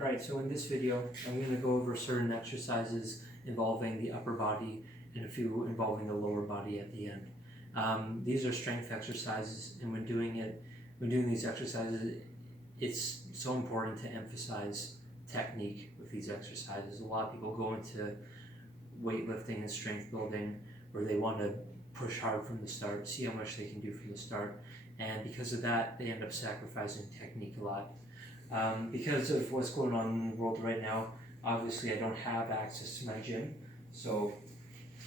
Alright, so in this video, I'm going to go over certain exercises involving the upper body and a few involving the lower body at the end. These are strength exercises, and when doing these exercises, it's so important to emphasize technique with these exercises. A lot of people go into weightlifting and strength building where they want to push hard from the start, see how much they can do from the start, and because of that, they end up sacrificing technique a lot. Because of what's going on in the world right now, obviously I don't have access to my gym, so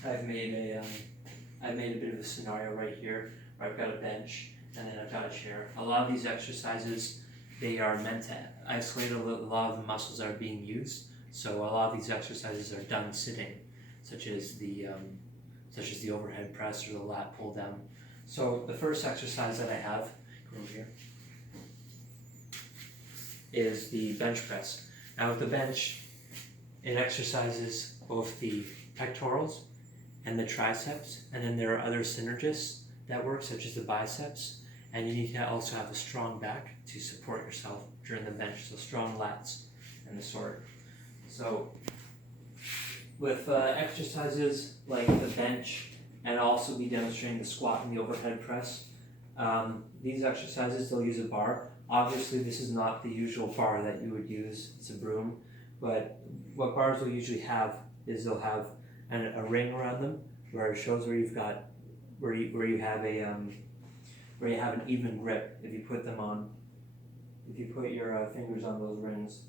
I've made a bit of a scenario right here where I've got a bench and then I've got a chair. A lot of these exercises, they are meant to isolate a lot of the muscles that are being used. So a lot of these exercises are done sitting, such as the overhead press or the lat pull down. So the first exercise that I have, go over here, is the bench press. Now with the bench, it exercises both the pectorals and the triceps, and then there are other synergists that work, such as the biceps, and you need to also have a strong back to support yourself during the bench, so strong lats and the sort. So with exercises like the bench, and I'll also be demonstrating the squat and the overhead press, these exercises, they'll use a bar. Obviously, this is not the usual bar that you would use, it's a broom, but what bars will usually have is they'll have a ring around them where it shows where you've got, where you have an even grip if you put them on, if you put your fingers on those rings.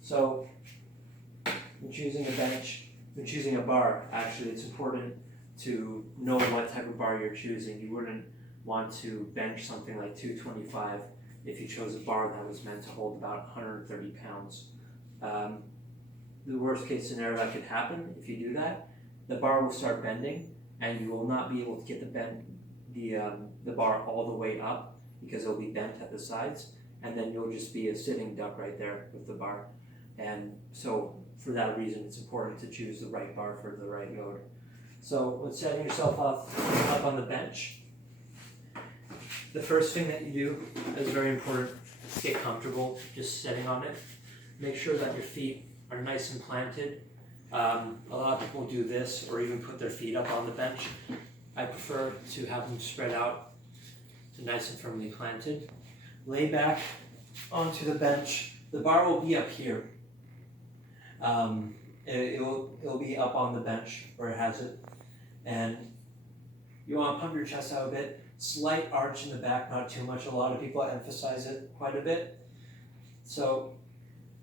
So, when choosing a bench, when choosing a bar, actually it's important to know what type of bar you're choosing. You wouldn't want to bench something like 225 if you chose a bar that was meant to hold about 130 pounds. The worst case scenario that could happen if you do that, the bar will start bending and you will not be able to get the bar all the way up because it'll be bent at the sides, and then you'll just be a sitting duck right there with the bar. And so for that reason, it's important to choose the right bar for the right load. So when setting yourself up on the bench, the first thing that you do is very important. Get comfortable just sitting on it. Make sure that your feet are nice and planted. A lot of people do this or even put their feet up on the bench. I prefer to have them spread out to nice and firmly planted. Lay back onto the bench. The bar will be up here. It'll be up on the bench where it has it. And you want to pump your chest out a bit. Slight arch in the back, not too much. A lot of people emphasize it quite a bit. So,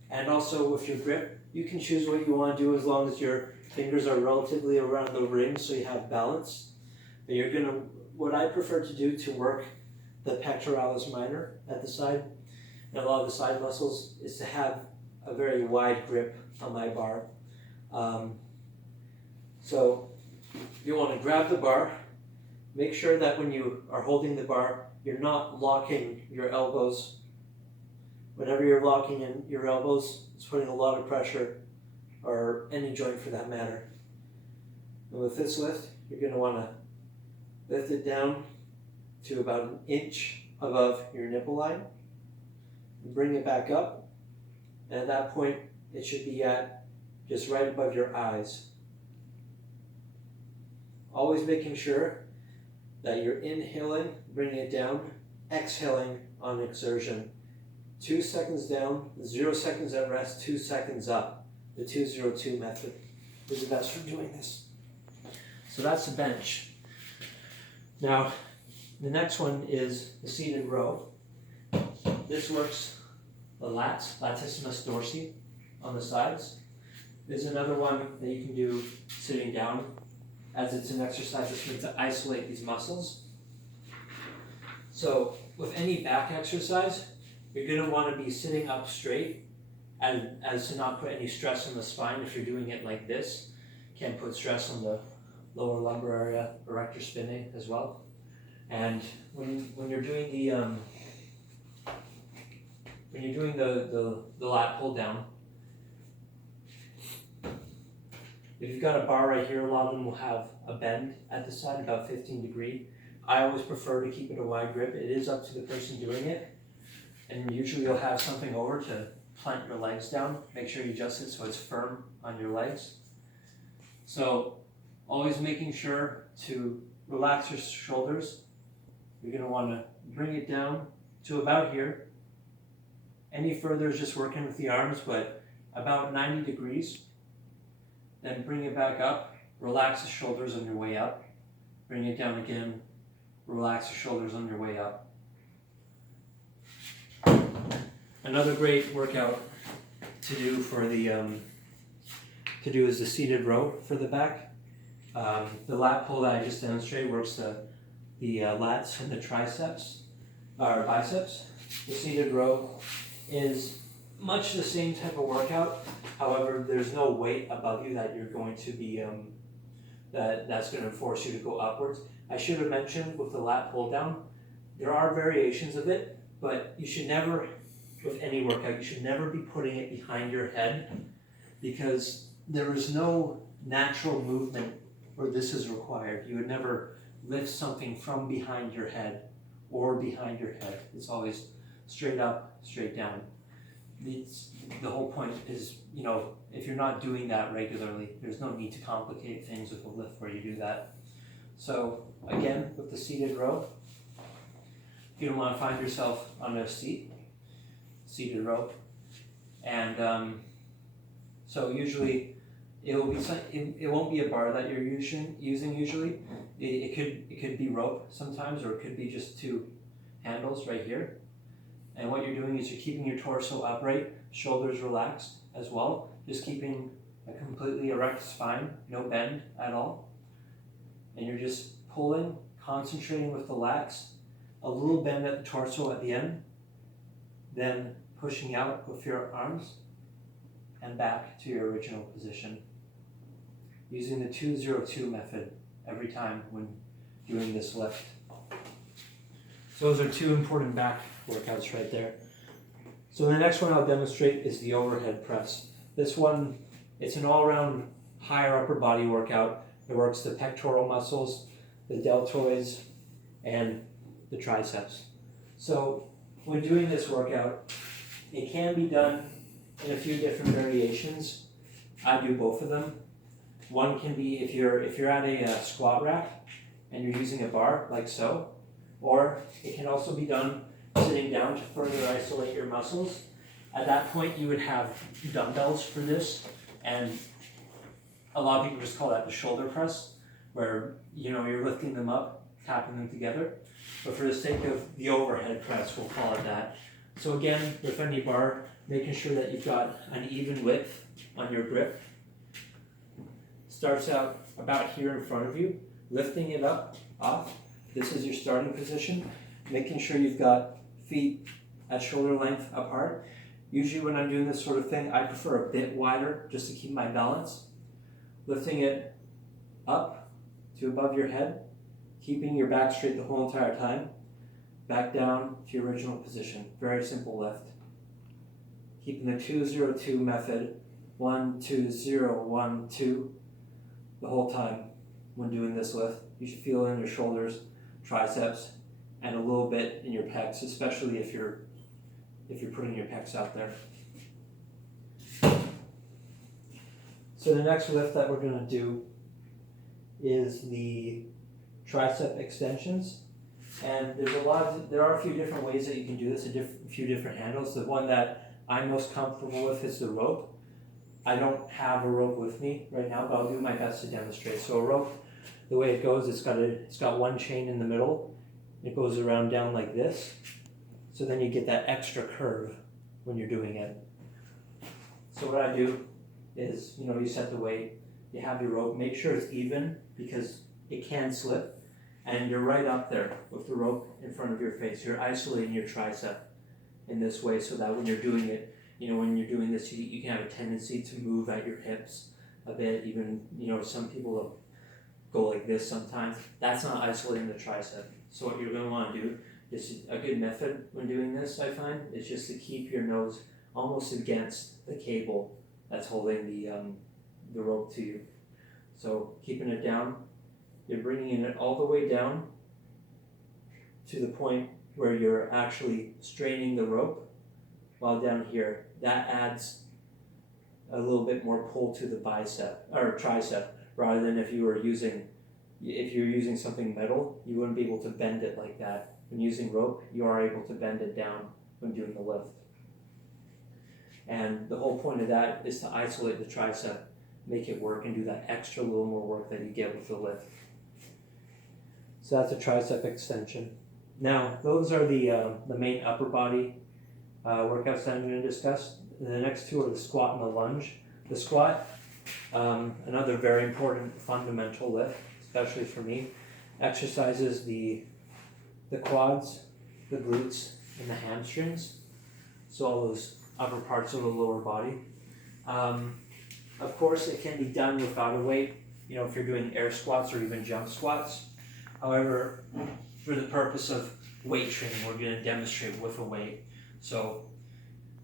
and also with your grip, you can choose what you want to do as long as your fingers are relatively around the ring so you have balance. But what I prefer to do to work the pectoralis minor at the side, and a lot of the side muscles, is to have a very wide grip on my bar. So you want to grab the bar. Make sure that when you are holding the bar, you're not locking your elbows. Whenever you're locking in your elbows, it's putting a lot of pressure, or any joint for that matter. And with this lift, you're going to want to lift it down to about an inch above your nipple line. And bring it back up. And at that point, it should be at just right above your eyes. Always making sure that you're inhaling, bringing it down, exhaling on exertion. 2 seconds down, 0 seconds at rest, 2 seconds up. The 2-0-2 method is the best for doing this. So that's the bench. Now, the next one is the seated row. This works the lats, latissimus dorsi, on the sides. There's another one that you can do sitting down, as it's an exercise that's meant to isolate these muscles. So with any back exercise, you're going to want to be sitting up straight as to not put any stress on the spine. If you're doing it like this, can put stress on the lower lumbar area, erector spinae as well. And when you're doing the lat pull down, if you've got a bar right here, a lot of them will have a bend at the side, about 15 degree. I always prefer to keep it a wide grip. It is up to the person doing it. And usually you'll have something over to plant your legs down. Make sure you adjust it so it's firm on your legs. So always making sure to relax your shoulders. You're going to want to bring it down to about here. Any further is just working with the arms, but about 90 degrees. Then bring it back up. Relax the shoulders on your way up. Bring it down again. Relax the shoulders on your way up. Another great workout to do for the is the seated row for the back. The lat pull that I just demonstrated works the lats and the triceps or biceps. The seated row is much the same type of workout. However, there's no weight above you that you're going to be that's going to force you to go upwards. I should have mentioned with the lat pull down, there are variations of it, but you should never, with any workout, you should never be putting it behind your head, because there is no natural movement where this is required. You would never lift something from behind your head or behind your head. It's always straight up, straight down. The whole point is, if you're not doing that regularly, there's no need to complicate things with a lift where you do that. So again, with the seated row, if you don't want to find yourself on a seated row, and so usually it won't be a bar that you're using usually. It could be rope sometimes, or it could be just two handles right here. And what you're doing is you're keeping your torso upright, shoulders relaxed as well, just keeping a completely erect spine, no bend at all. And you're just pulling, concentrating with the lats, a little bend at the torso at the end, then pushing out with your arms and back to your original position. Using the 2-0-2 method every time when doing this lift. So those are two important back workouts right there. So the next one I'll demonstrate is the overhead press. This one, it's an all-around higher upper body workout. It works the pectoral muscles, the deltoids, and the triceps. So when doing this workout, it can be done in a few different variations. I do both of them. One can be if you're at a squat rack and you're using a bar like so, or it can also be done sitting down to further isolate your muscles. At that point, you would have dumbbells for this, and a lot of people just call that the shoulder press, where you're lifting them up, tapping them together. But for the sake of the overhead press, we'll call it that. So again, with any bar, making sure that you've got an even width on your grip. Starts out about here in front of you, lifting it up, off. This is your starting position. Making sure you've got feet at shoulder length apart. Usually when I'm doing this sort of thing, I prefer a bit wider just to keep my balance. Lifting it up to above your head, keeping your back straight the whole entire time. Back down to your original position. Very simple lift. Keeping the 2-0-2 method, 1-2-0, 1-2, the whole time when doing this lift. You should feel it in your shoulders, triceps, and a little bit in your pecs, especially if you're putting your pecs out there. So the next lift that we're going to do is the tricep extensions. And there are a few different ways that you can do this, a few different handles. The one that I'm most comfortable with is the rope. I don't have a rope with me right now, but I'll do my best to demonstrate. So a rope, the way it goes, it's got one chain in the middle. It goes around down like this. So then you get that extra curve when you're doing it. So what I do is, you set the weight, you have your rope, make sure it's even because it can slip, and you're right up there with the rope in front of your face. You're isolating your tricep in this way so that when you're doing it, when you're doing this, you can have a tendency to move at your hips a bit. Even, some people go like this sometimes. That's not isolating the tricep. So what you're going to want to do is a good method when doing this, I find, is just to keep your nose almost against the cable that's holding the rope to you. So keeping it down, you're bringing it all the way down to the point where you're actually straining the rope, while down here that adds a little bit more pull to the bicep or tricep, rather than if you're using something metal, you wouldn't be able to bend it like that. When using rope, you are able to bend it down when doing the lift. And the whole point of that is to isolate the tricep, make it work, and do that extra little more work that you get with the lift. So that's a tricep extension. Now, those are the main upper body workouts that I'm going to discuss. The next two are the squat and the lunge. The squat, another very important fundamental lift, especially for me, exercises the quads, the glutes, and the hamstrings. So all those upper parts of the lower body. Of course, it can be done without a weight, if you're doing air squats or even jump squats. However, for the purpose of weight training, we're going to demonstrate with a weight. So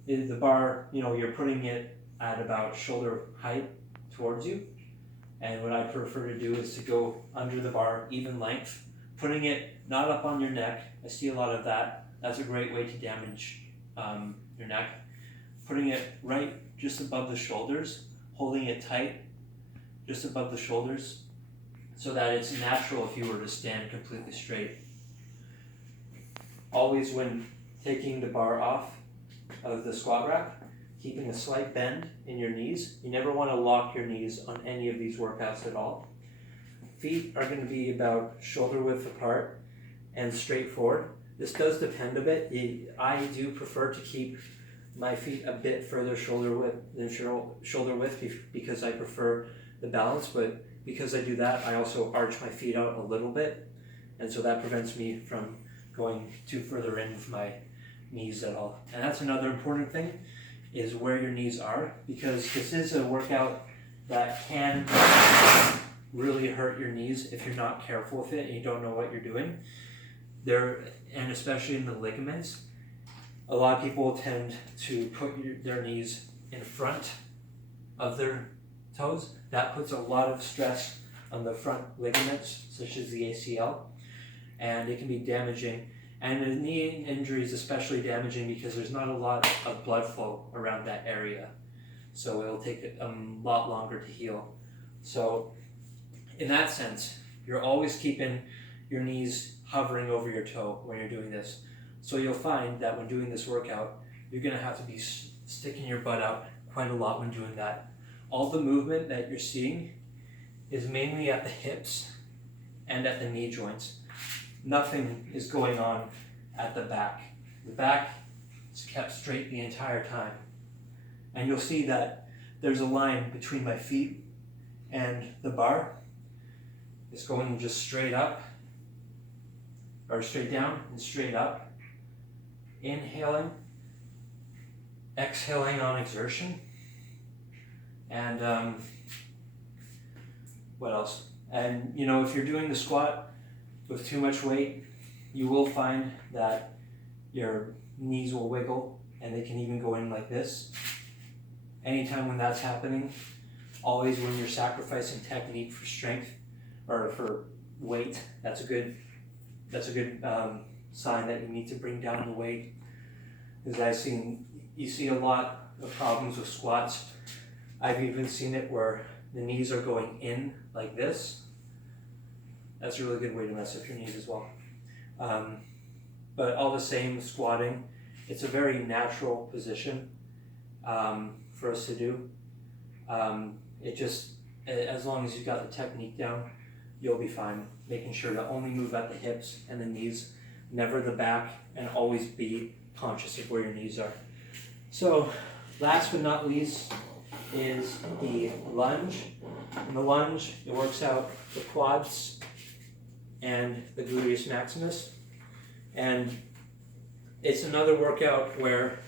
the bar, you're putting it at about shoulder height towards you. And what I prefer to do is to go under the bar, even length, putting it not up on your neck. I see a lot of that. That's a great way to damage your neck. Putting it right just above the shoulders, holding it tight just above the shoulders so that it's natural if you were to stand completely straight. Always when taking the bar off of the squat rack, keeping a slight bend in your knees. You never want to lock your knees on any of these workouts at all. Feet are going to be about shoulder width apart and straight forward. This does depend a bit. I do prefer to keep my feet a bit further shoulder width because I prefer the balance, but because I do that, I also arch my feet out a little bit, and so that prevents me from going too further in with my knees at all. And that's another important thing, is where your knees are, because this is a workout that can really hurt your knees if you're not careful with it and you don't know what you're doing. And especially in the ligaments, a lot of people tend to put their knees in front of their toes. That puts a lot of stress on the front ligaments, such as the ACL, and it can be damaging. And the knee injury is especially damaging because there's not a lot of blood flow around that area. So it'll take a lot longer to heal. So in that sense, you're always keeping your knees hovering over your toe when you're doing this. So you'll find that when doing this workout, you're going to have to be sticking your butt out quite a lot when doing that. All the movement that you're seeing is mainly at the hips and at the knee joints. Nothing is going on at the back. The back is kept straight the entire time. And you'll see that there's a line between my feet and the bar. It's going just straight up, or straight down and straight up. Inhaling, exhaling on exertion, and what else? And if you're doing the squat with too much weight, you will find that your knees will wiggle and they can even go in like this. Anytime when that's happening, always when you're sacrificing technique for strength or for weight, that's a good sign that you need to bring down the weight. Because you see a lot of problems with squats. I've even seen it where the knees are going in like this. That's a really good way to mess up your knees as well. But all the same, squatting, it's a very natural position for us to do. As long as you've got the technique down, you'll be fine. Making sure to only move at the hips and the knees, never the back, and always be conscious of where your knees are. So, last but not least is the lunge. In the lunge, it works out the quads and the gluteus maximus. And it's another workout where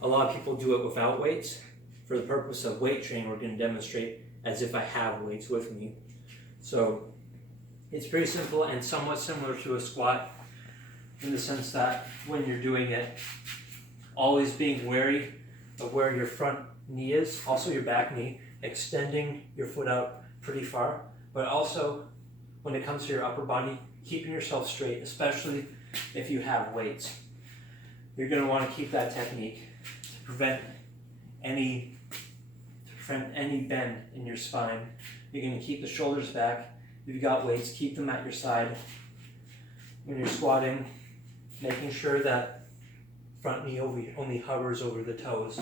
a lot of people do it without weights. For the purpose of weight training, we're going to demonstrate as if I have weights with me. So it's pretty simple and somewhat similar to a squat in the sense that when you're doing it, always being wary of where your front knee is, also your back knee, extending your foot out pretty far, but also when it comes to your upper body, keeping yourself straight, especially if you have weights. You're going to want to keep that technique to prevent any bend in your spine. You're going to keep the shoulders back. If you've got weights, keep them at your side. When you're squatting, making sure that front knee only hovers over the toes.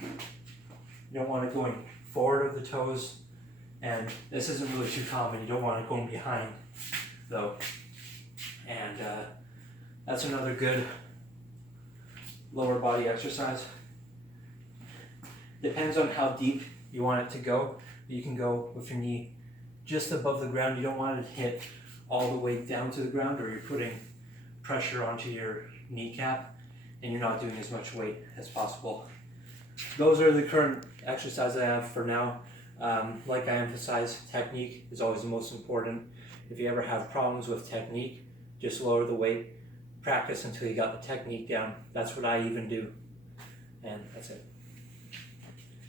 You don't want it going forward of the toes, and this isn't really too common. You don't want it going behind, though. And that's another good lower body exercise. Depends on how deep you want it to go. You can go with your knee just above the ground. You don't want it to hit all the way down to the ground, or you're putting pressure onto your kneecap and you're not doing as much weight as possible. Those are the current exercises I have for now. Like I emphasize, technique is always the most important. If you ever have problems with technique, just lower the weight, practice until you got the technique down. That's what I even do, and that's it.